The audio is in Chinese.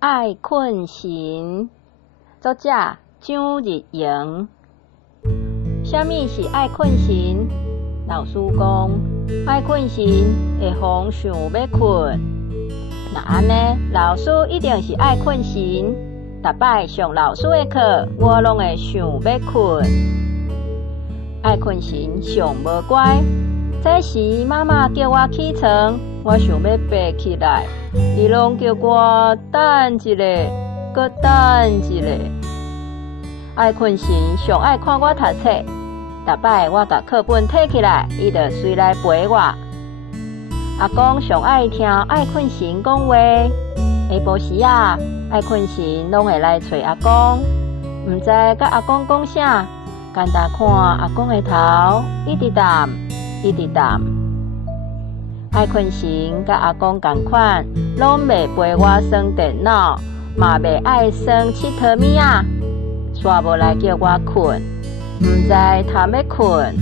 爱困神，作者蔣日莹。啥物是爱困神？老师讲，爱困神会防想要困。那安尼，老师一定是爱困神。逐摆上老师的课，我拢会想要困。爱困神上无乖。这时妈妈叫我起床，我想要爬起来，伊拢叫我等一下，搁等一下。爱困神上爱看我读册，逐摆我甲课本摕起来，伊就随来陪我。阿公上爱听爱困神讲话，下晡时啊，爱困神拢会来找阿公，毋知甲阿公讲啥，简单看阿公的头，一直淡，一直淡。爱困神甲阿公同款，拢袂陪我耍电脑，嘛袂爱耍佚佗物仔，煞无来叫我困，毋知贪要困。